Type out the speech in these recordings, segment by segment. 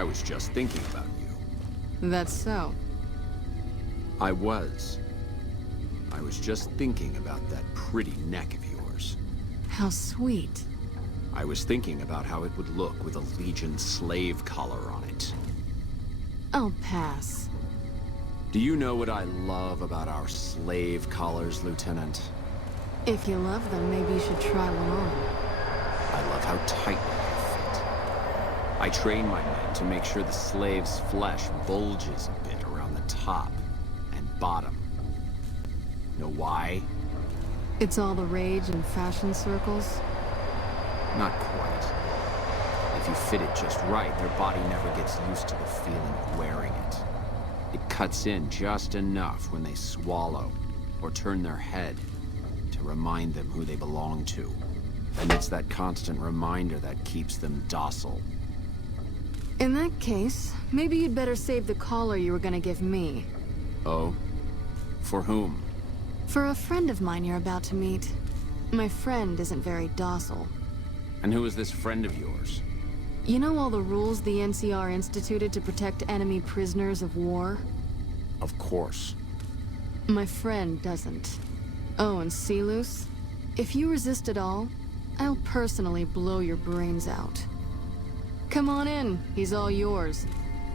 I was just thinking about you. That's so. I was just thinking about that pretty neck of yours. How sweet. I was thinking about how it would look with a Legion slave collar on it. I'll pass. Do you know what I love about our slave collars, Lieutenant? If you love them, maybe you should try one on. I love how tightly they fit. I train my men to make sure the slave's flesh bulges a bit around the top and bottom. Know why? It's all the rage in fashion circles? Not quite. If you fit it just right, their body never gets used to the feeling of wearing it. It cuts in just enough when they swallow or turn their head to remind them who they belong to. And it's that constant reminder that keeps them docile. In that case, maybe you'd better save the collar you were gonna give me. Oh? For whom? For a friend of mine you're about to meet. My friend isn't very docile. And who is this friend of yours? You know all the rules the NCR instituted to protect enemy prisoners of war? Of course. My friend doesn't. Oh, and Caboose? If you resist at all, I'll personally blow your brains out. Come on in, he's all yours.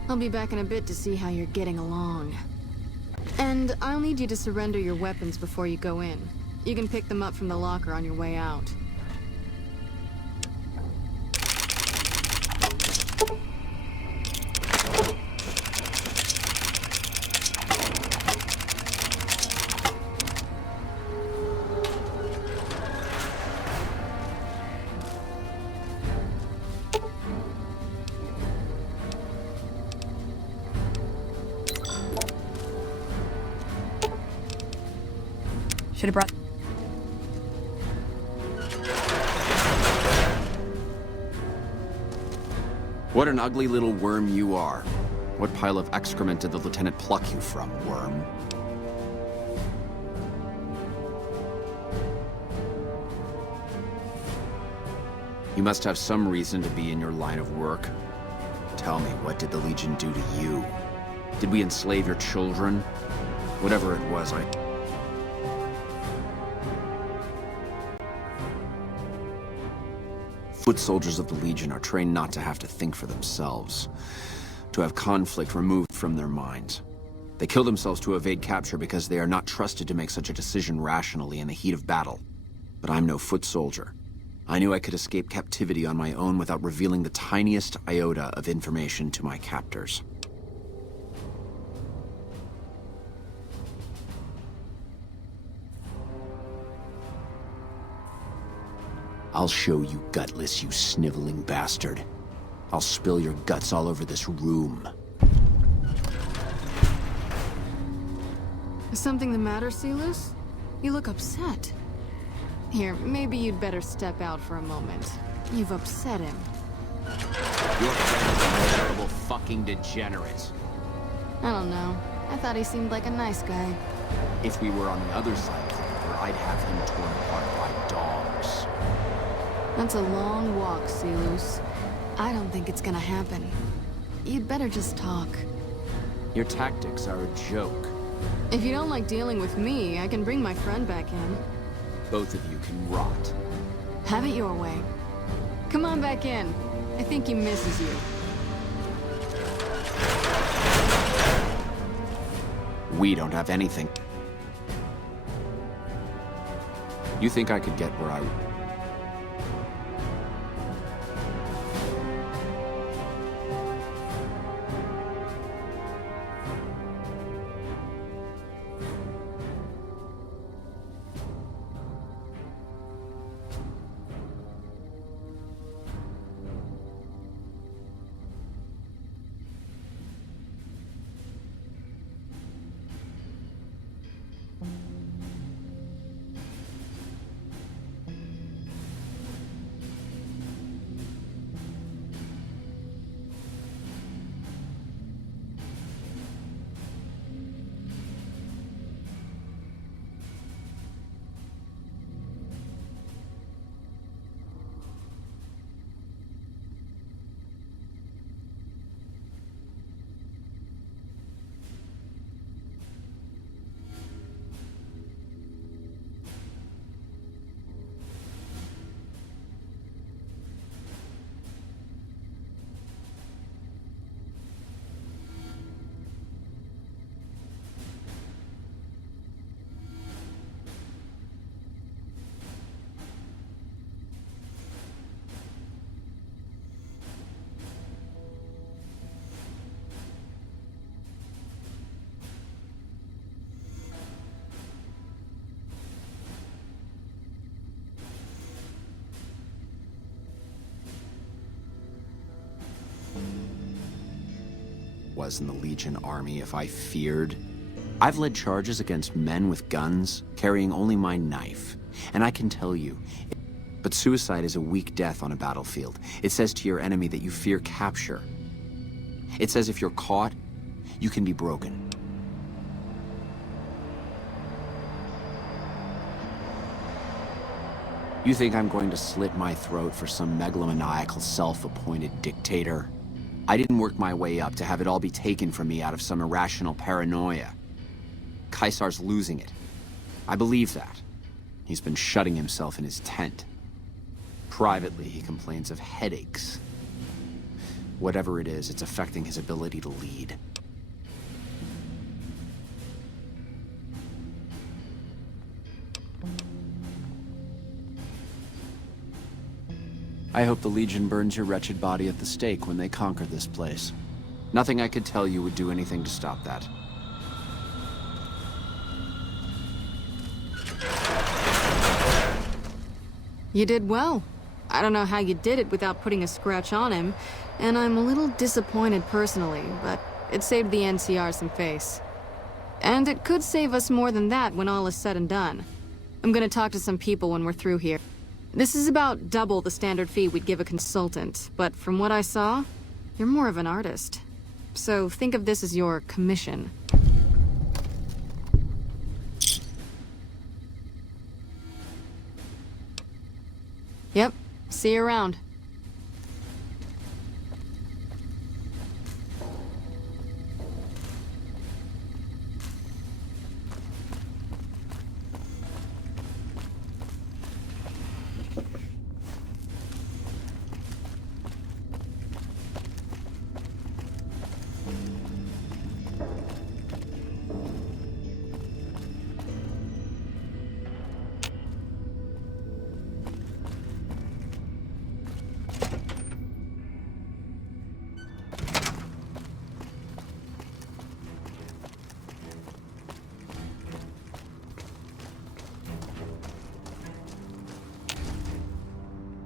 I'll be back in a bit to see how you're getting along. And I'll need you to surrender your weapons before you go in. You can pick them up from the locker on your way out. Should have brought... What an ugly little worm you are. What pile of excrement did the lieutenant pluck you from, worm? You must have some reason to be in your line of work. Tell me, what did the Legion do to you? Did we enslave your children? Whatever it was, Foot soldiers of the Legion are trained not to have to think for themselves, to have conflict removed from their minds. They kill themselves to evade capture because they are not trusted to make such a decision rationally in the heat of battle. But I'm no foot soldier. I knew I could escape captivity on my own without revealing the tiniest iota of information to my captors. I'll show you gutless, you sniveling bastard. I'll spill your guts all over this room. Is something the matter, Caboose? You look upset. Here, maybe you'd better step out for a moment. You've upset him. Your friend is a terrible fucking degenerate. I don't know. I thought he seemed like a nice guy. If we were on the other side of the river, I'd have him torn apart by dogs. That's a long walk, Caboose. I don't think it's gonna happen. You'd better just talk. Your tactics are a joke. If you don't like dealing with me, I can bring my friend back in. Both of you can rot. Have it your way. Come on back in. I think he misses you. We don't have anything. You think I could get where I... was in the Legion army if I feared. I've led charges against men with guns, carrying only my knife. And I can tell you, but suicide is a weak death on a battlefield. It says to your enemy that you fear capture. It says if you're caught, you can be broken. You think I'm going to slit my throat for some megalomaniacal self-appointed dictator? I didn't work my way up to have it all be taken from me out of some irrational paranoia. Caesar's losing it. I believe that. He's been shutting himself in his tent. Privately, he complains of headaches. Whatever it is, it's affecting his ability to lead. I hope the Legion burns your wretched body at the stake when they conquer this place. Nothing I could tell you would do anything to stop that. You did well. I don't know how you did it without putting a scratch on him, and I'm a little disappointed personally, but it saved the NCR some face. And it could save us more than that when all is said and done. I'm gonna talk to some people when we're through here. This is about double the standard fee we'd give a consultant, but from what I saw, you're more of an artist. So think of this as your commission. Yep, see you around.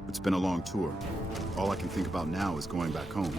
It's been a long tour. All I can think about now is going back home.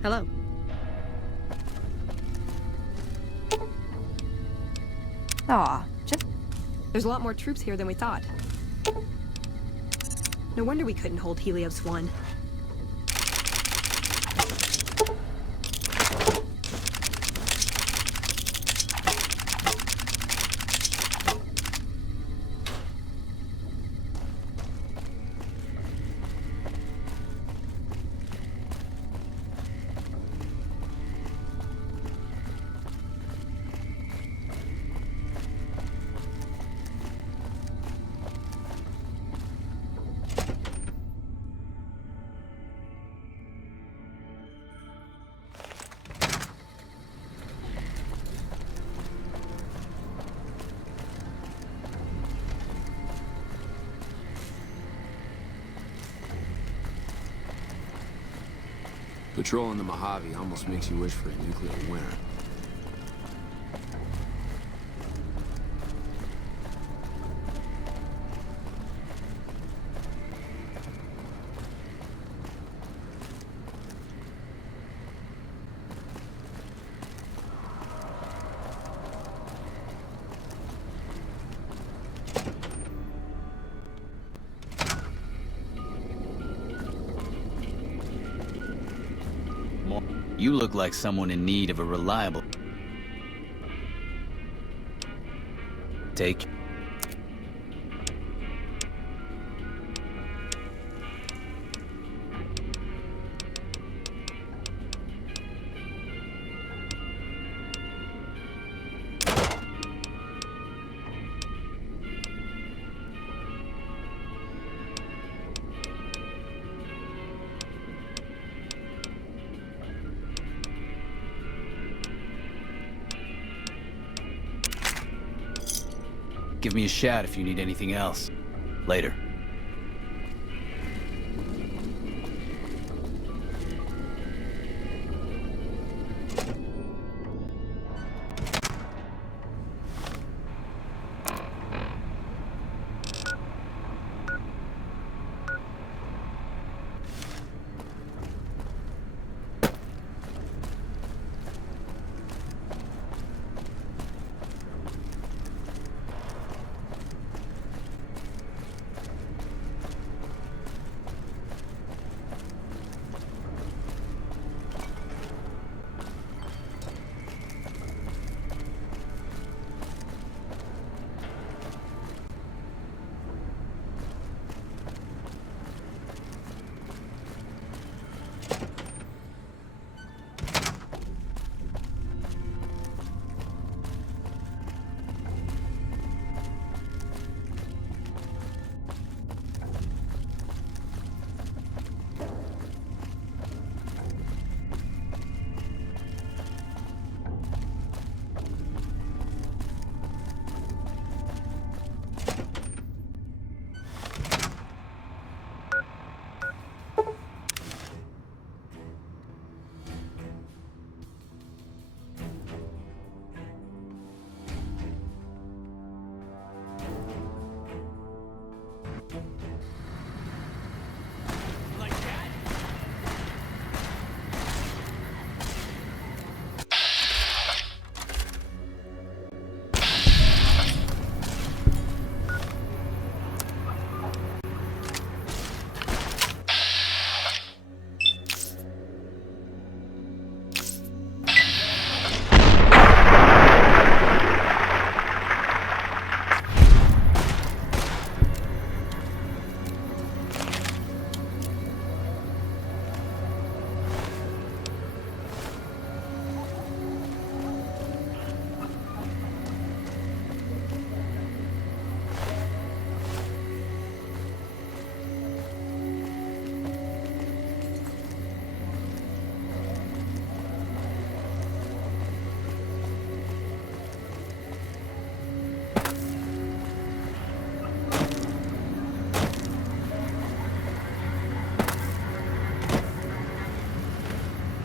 Hello. Aw, just... There's a lot more troops here than we thought. No wonder we couldn't hold Helios 1. Patrolling the Mojave almost makes you wish for a nuclear winter. You look like someone in need of a reliable... Take... Give me a shout if you need anything else. Later.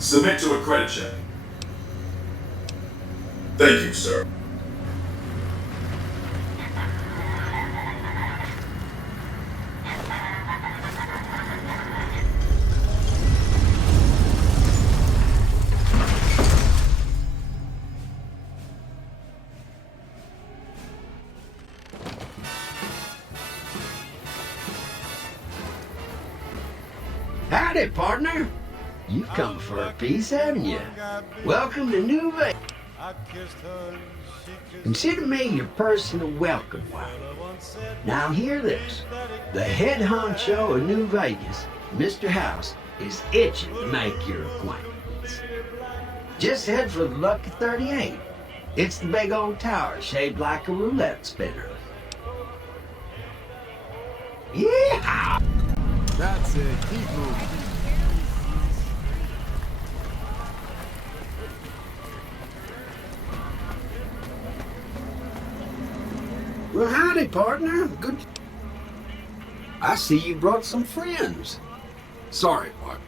Submit to a credit check. Thank you, sir. Howdy, partner. You've come for a piece, haven't you? Welcome to New Vegas. Consider me your personal welcome wagon. Now hear this. The head honcho of New Vegas, Mr. House, is itching to make your acquaintance. Just head for the Lucky 38. It's the big old tower shaped like a roulette spinner. Yeah! That's it. Keep moving. Well, howdy, partner. Good. I see you brought some friends. Sorry, what?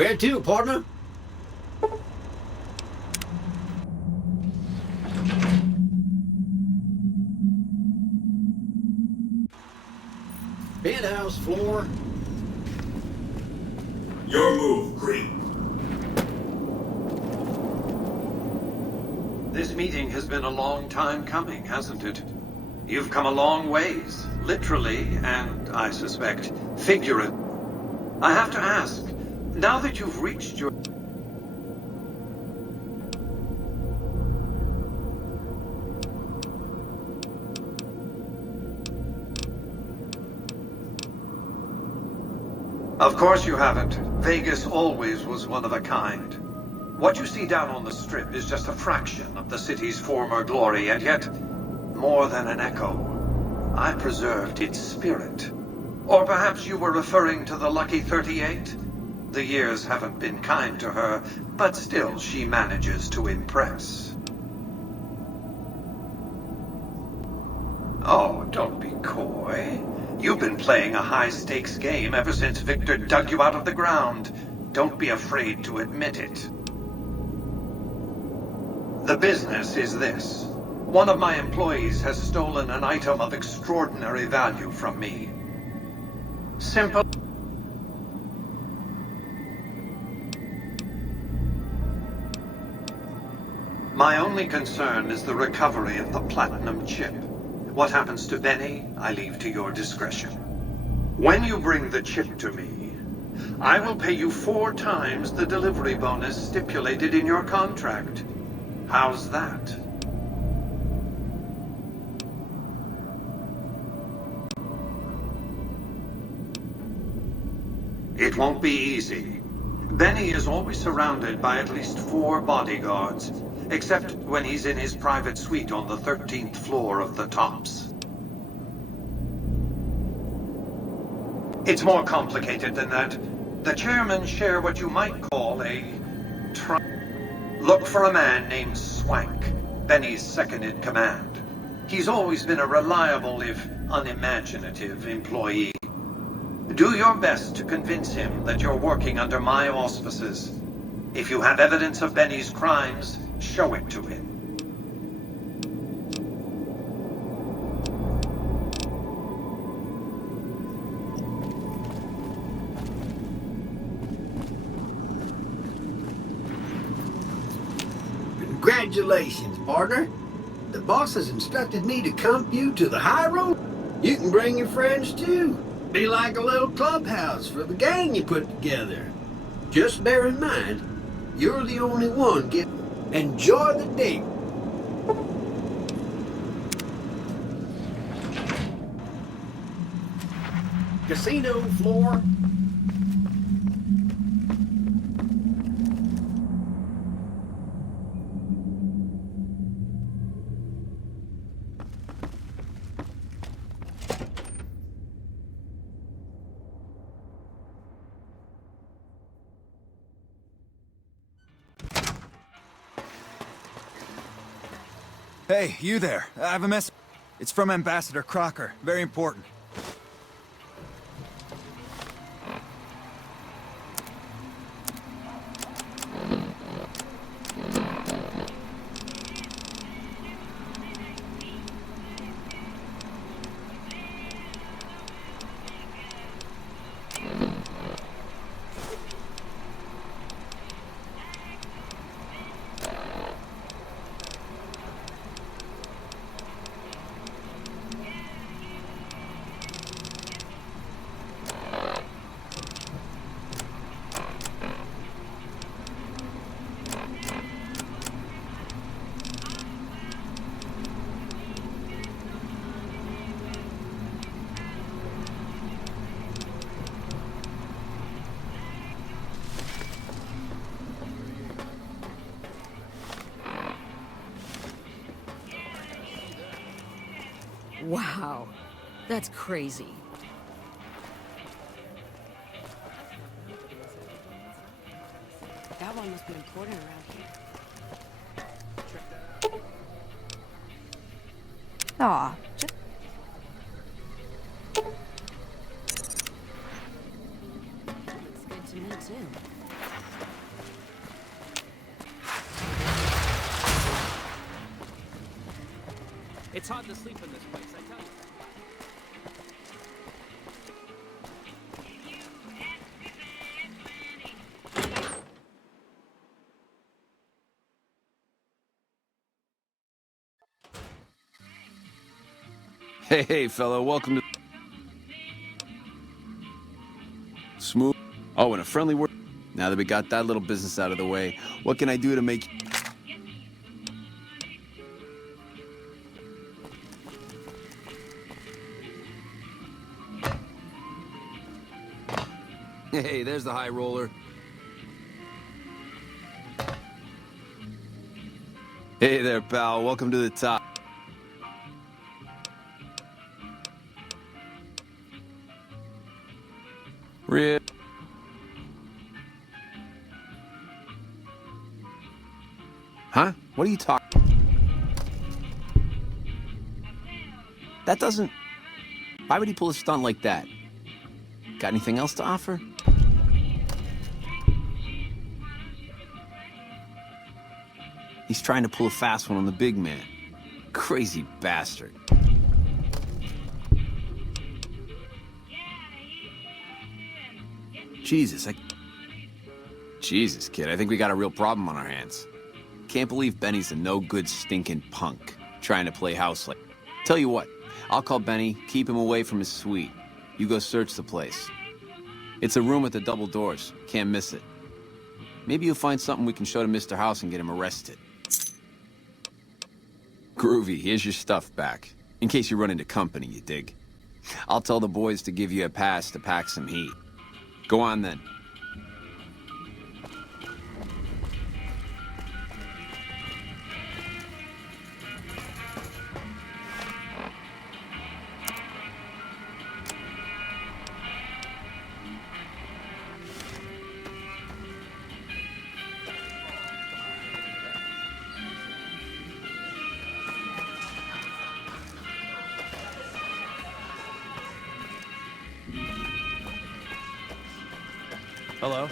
Where to, partner? Penthouse floor. Your move, Green. This meeting has been a long time coming, hasn't it? You've come a long ways, literally, and I suspect, figuratively. I have to ask, now that you've reached your... Of course you haven't. Vegas always was one of a kind. What you see down on the Strip is just a fraction of the city's former glory, and yet, more than an echo, I preserved its spirit. Or perhaps you were referring to the Lucky 38? The years haven't been kind to her, but still she manages to impress. Oh, don't be coy. You've been playing a high-stakes game ever since Victor dug you out of the ground. Don't be afraid to admit it. The business is this. One of my employees has stolen an item of extraordinary value from me. Simple. My only concern is the recovery of the platinum chip. What happens to Benny, I leave to your discretion. When you bring the chip to me, I will pay you 4 times the delivery bonus stipulated in your contract. How's that? It won't be easy. Benny is always surrounded by at least 4 bodyguards, except when he's in his private suite on the 13th floor of the Tops. It's more complicated than that. The chairmen share what you might call a Look for a man named Swank, Benny's second-in-command. He's always been a reliable, if unimaginative, employee. Do your best to convince him that you're working under my auspices. If you have evidence of Benny's crimes, show it to him. Congratulations, partner. The boss has instructed me to comp you to the high road. You can bring your friends too. Be like a little clubhouse for the gang you put together. Just bear in mind, you're the only one getting... Enjoy the day. Casino floor. Hey, you there. I have a message. It's from Ambassador Crocker. Very important. Wow, that's crazy. That one must be important around here. Aw, just... Looks good to me, too. It's hard to sleep in this place, I tell you. Hey, fella, welcome to... Smooth. Oh, and a friendly word. Now that we got that little business out of the way, what can I do to make... Hey, there's the high roller. Hey there, pal. Welcome to the top. Real. Huh? What are you talking? That doesn't... Why would he pull a stunt like that? Got anything else to offer? He's trying to pull a fast one on the big man. Crazy bastard. Jesus, Jesus, kid, I think we got a real problem on our hands. Can't believe Benny's a no-good stinking punk, trying to play house like... Tell you what, I'll call Benny, keep him away from his suite. You go search the place. It's a room with the double doors. Can't miss it. Maybe you'll find something we can show to Mr. House and get him arrested. Groovy, here's your stuff back. In case you run into company, you dig. I'll tell the boys to give you a pass to pack some heat. Go on then. Hello?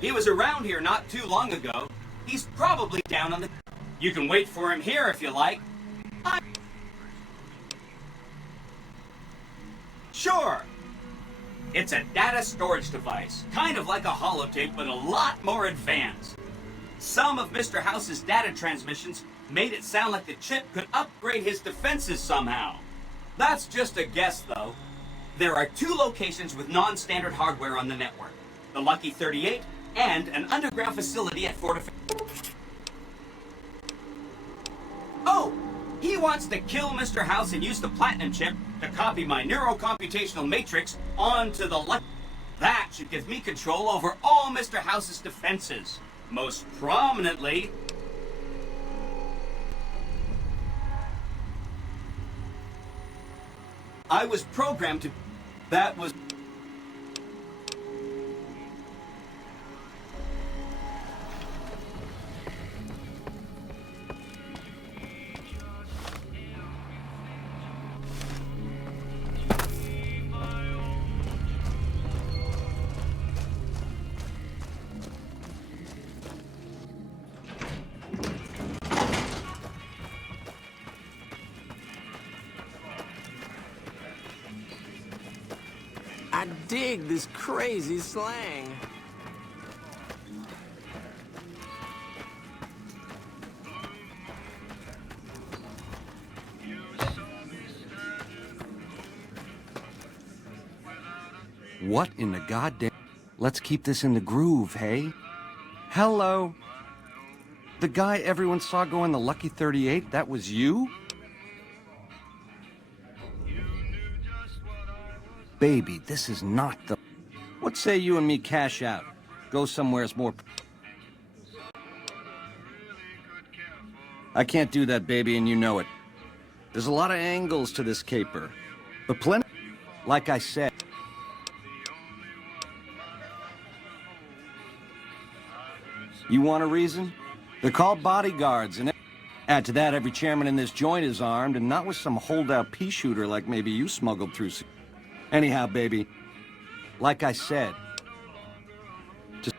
He was around here not too long ago. He's probably down on the... You can wait for him here if you like. Sure. It's a data storage device, kind of like a holotape, but a lot more advanced. Some of Mr. House's data transmissions made it sound like the chip could upgrade his defenses somehow. That's just a guess, though. There are 2 locations with non-standard hardware on the network. The Lucky 38 and an underground facility at Fortification. Oh! He wants to kill Mr. House and use the Platinum chip to copy my neurocomputational matrix onto the Lucky. That should give me control over all Mr. House's defenses. Most prominently... I was programmed to... That was... I dig this crazy slang. What in the goddamn... Let's keep this in the groove, hey? Hello? The guy everyone saw go in the Lucky 38, that was you? Baby, this is not the... What say you and me cash out? Go somewhere's more... I can't do that, baby, and you know it. There's a lot of angles to this caper. But plenty... Like I said... You want a reason? They're called bodyguards, and add to that, every chairman in this joint is armed, and not with some holdout pea shooter like maybe you smuggled through. Anyhow, baby, like I said, just...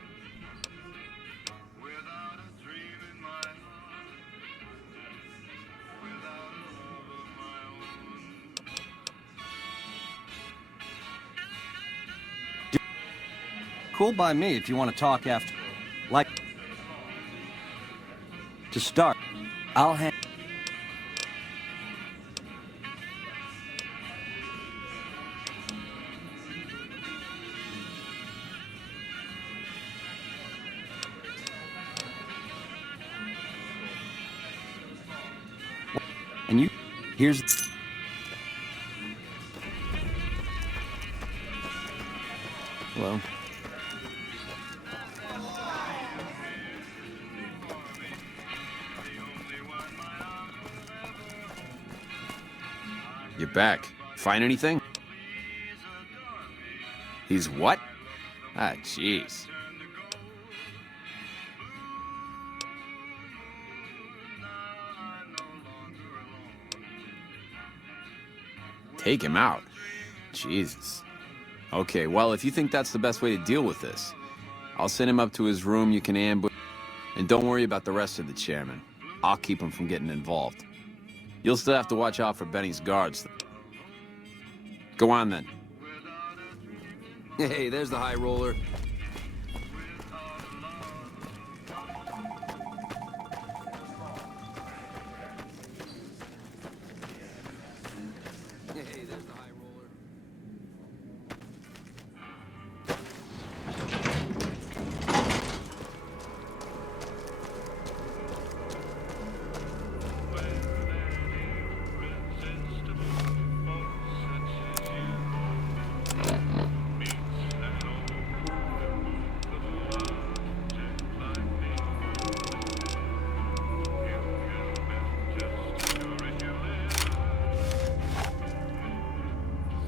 Cool by me if you want to talk after. Like... To start, I'll hand... And you... Here's... Hello. You're back. Find anything? He's what? Ah, jeez. Take him out? Jesus. Okay, well, if you think that's the best way to deal with this, I'll send him up to his room, you can ambush, and don't worry about the rest of the chairman. I'll keep him from getting involved. You'll still have to watch out for Benny's guards. Go on, then. Hey, there's the high roller. Hey, there's the high roller.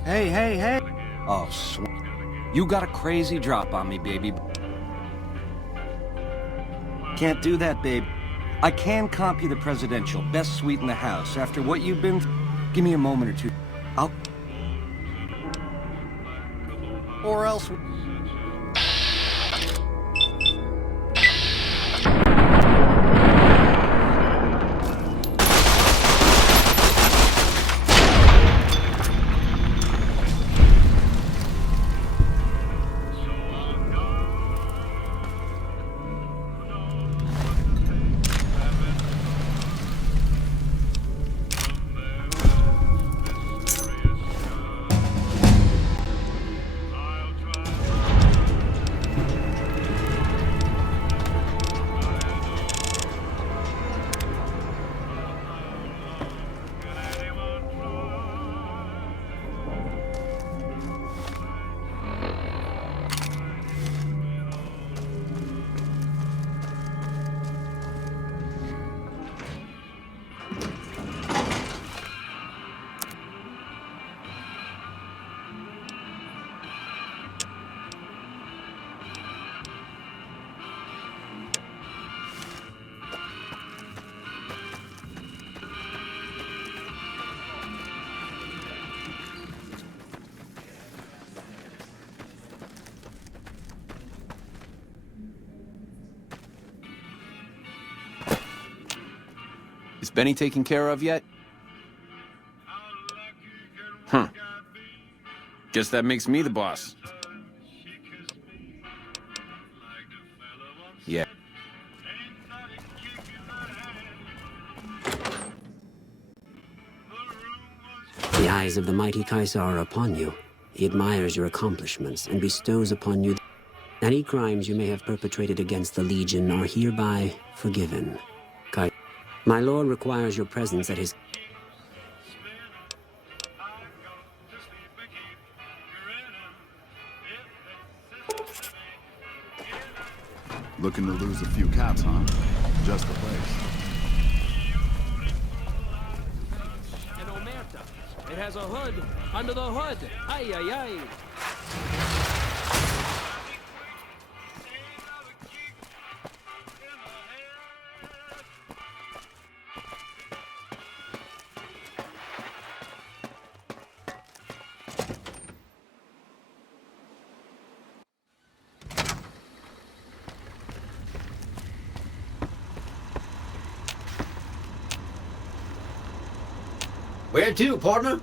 Hey. Oh, you got a crazy drop on me, baby. Can't do that, babe. I can comp you the presidential, best suite in the house. After what you've been... Give me a moment or two. I'll... Or else... Is Benny taken care of yet? Huh. Guess that makes me the boss. Yeah. The eyes of the mighty Kaiser are upon you. He admires your accomplishments and bestows upon you any crimes you may have perpetrated against the Legion are hereby forgiven. My lord requires your presence at his... Looking to lose a few caps, huh? Just the place. An omerta. It has a hood under the hood. Ay, ay, ay. Where to, partner?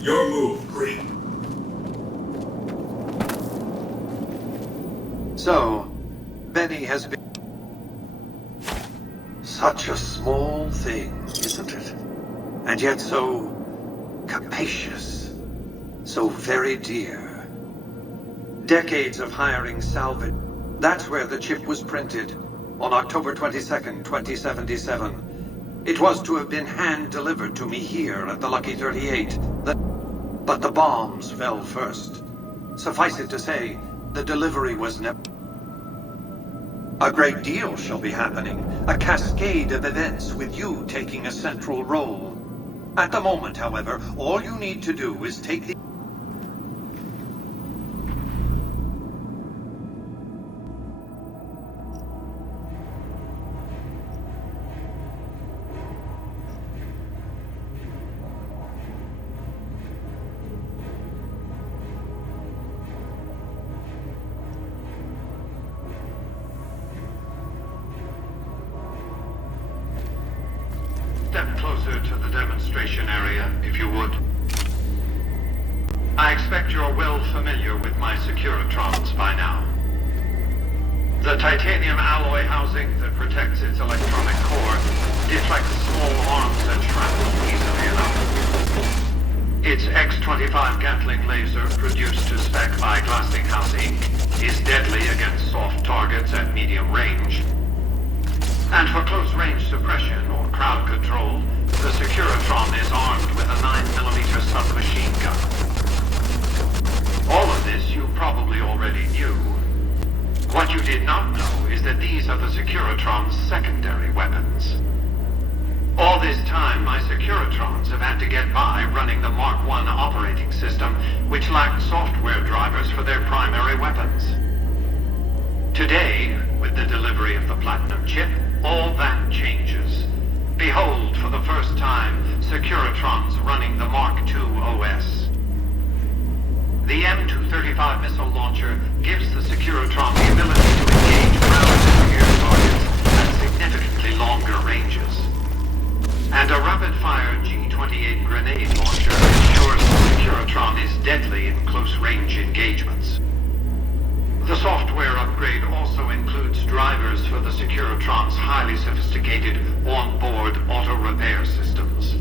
Your move, Green. So, Benny has been... Such a small thing, isn't it? And yet so capacious, so very dear. Decades of hiring salvage. That's where the chip was printed, on October 22nd, 2077. It was to have been hand-delivered to me here at the Lucky 38. But the bombs fell first. Suffice it to say, the delivery was never... A great deal shall be happening. A cascade of events with you taking a central role. At the moment, however, all you need to do is take the... Step closer to the demonstration area, if you would. I expect you're well familiar with my Securitrons by now. The titanium alloy housing that protects its electronic core deflects small arms and shrapnel easily enough. Its X-25 Gatling laser, produced to spec by Glassinghouse Inc., is deadly against soft targets at medium range. And for close-range suppression or crowd control, the Securitron is armed with a 9mm submachine gun. All of this you probably already knew. What you did not know is that these are the Securitron's secondary weapons. All this time, my Securitrons have had to get by running the Mark I operating system, which lacked software drivers for their primary weapons. Today, with the delivery of the Platinum chip, all that changes. Behold, for the first time, Securitrons running the Mark II OS. The M235 missile launcher gives the Securitron the ability to engage ground and air targets at significantly longer ranges. And a rapid-fire G-28 grenade launcher ensures the Securitron is deadly in close-range engagements. The software upgrade also includes drivers for the Securitron's highly sophisticated on-board auto-repair systems.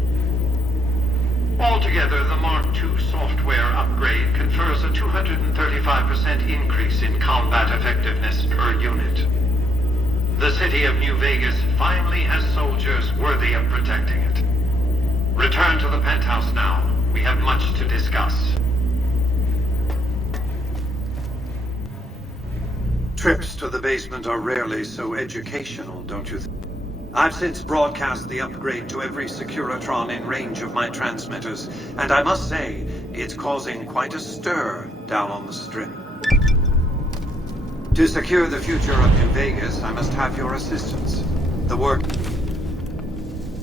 Altogether, the Mark II software upgrade confers a 235% increase in combat effectiveness per unit. The city of New Vegas finally has soldiers worthy of protecting it. Return to the penthouse now. We have much to discuss. Trips to the basement are rarely so educational, don't you think? I've since broadcast the upgrade to every Securitron in range of my transmitters, and I must say, it's causing quite a stir down on the Strip. To secure the future of New Vegas, I must have your assistance.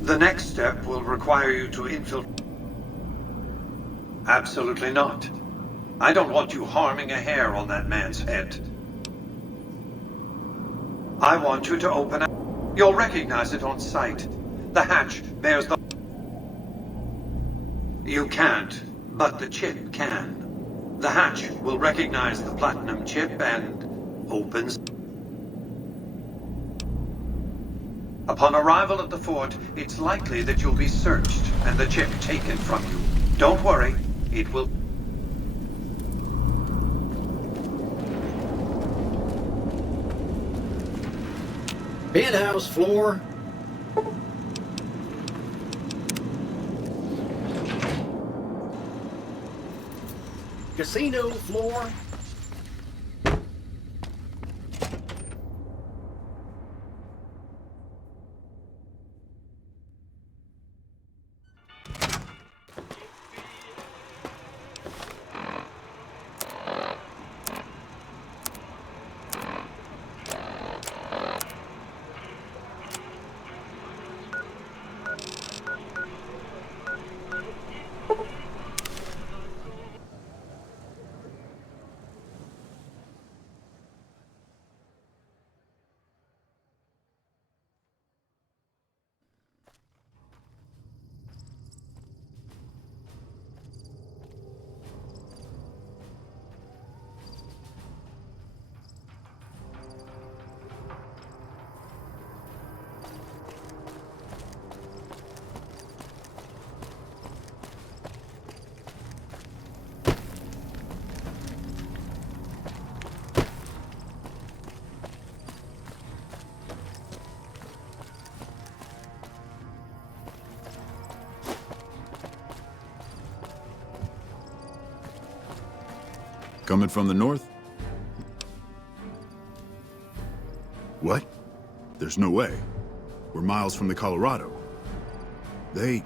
The next step will require you to infiltrate... Absolutely not. I don't want you harming a hair on that man's head. I want you to open it. You'll recognize it on sight. The hatch bears the... You can't, but the chip can. The hatch will recognize the platinum chip and opens. Upon arrival at the fort, it's likely that you'll be searched and the chip taken from you. Don't worry, it will... Penthouse floor. Casino floor. Coming from the north? What? There's no way. We're miles from the Colorado. They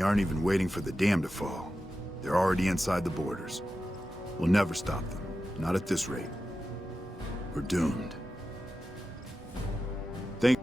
aren't even waiting for the dam to fall. They're already inside the borders. We'll never stop them. Not at this rate. We're doomed. Thank...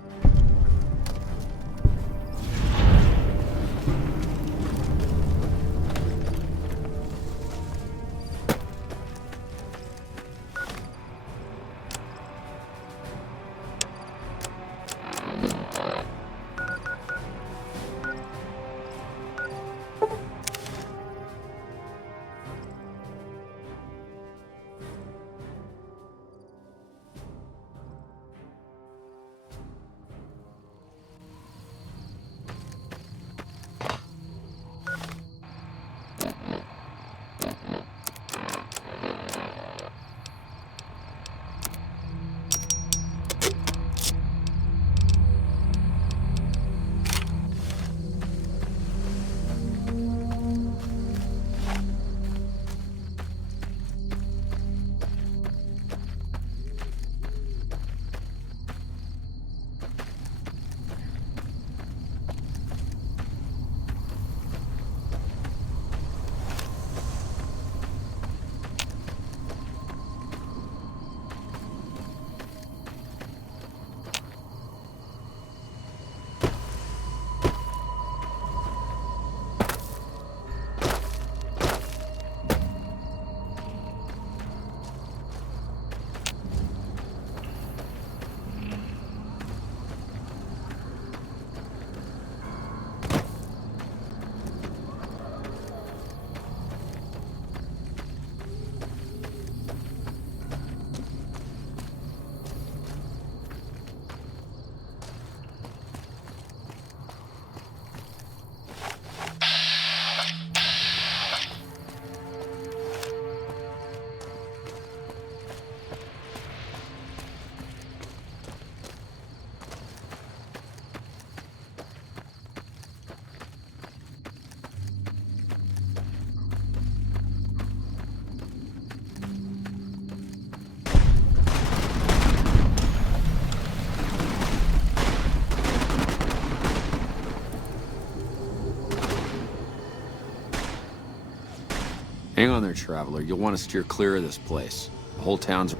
Hang on there, traveler. You'll want to steer clear of this place. The whole town's...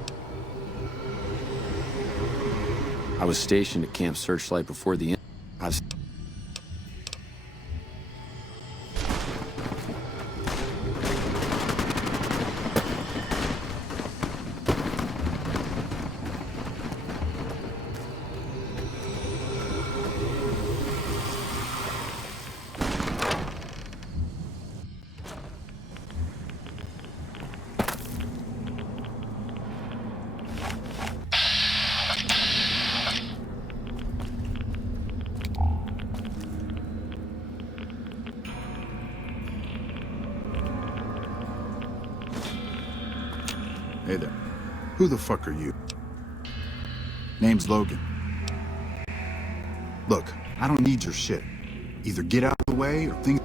I was stationed at Camp Searchlight before the... I've... Hey there. Who the fuck are you? Name's Logan. Look, I don't need your shit. Either get out of the way or things...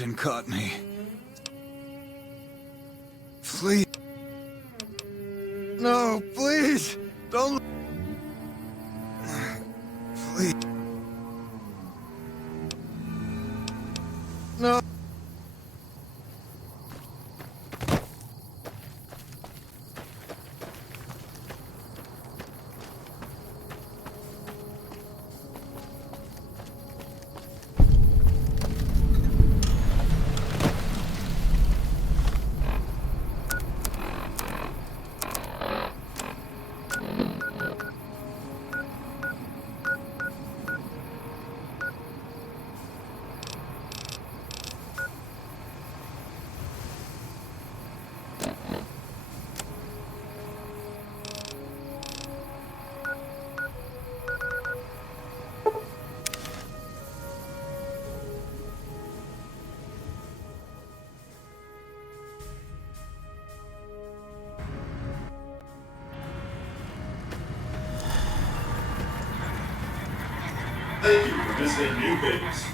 Legion caught me. Please. No, please! Don't... Please. No. Thank you for visiting New Base.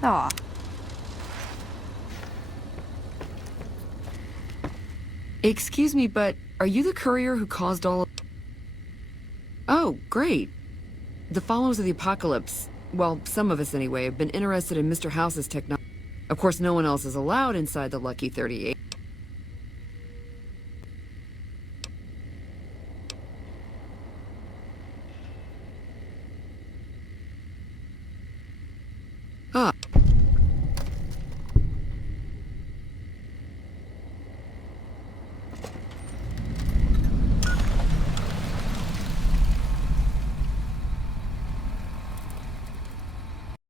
Aw. Excuse me, but are you the courier who caused all of... Oh, great. The followers of the apocalypse, well, some of us anyway, have been interested in Mr. House's technology. Of course, no one else is allowed inside the Lucky 38.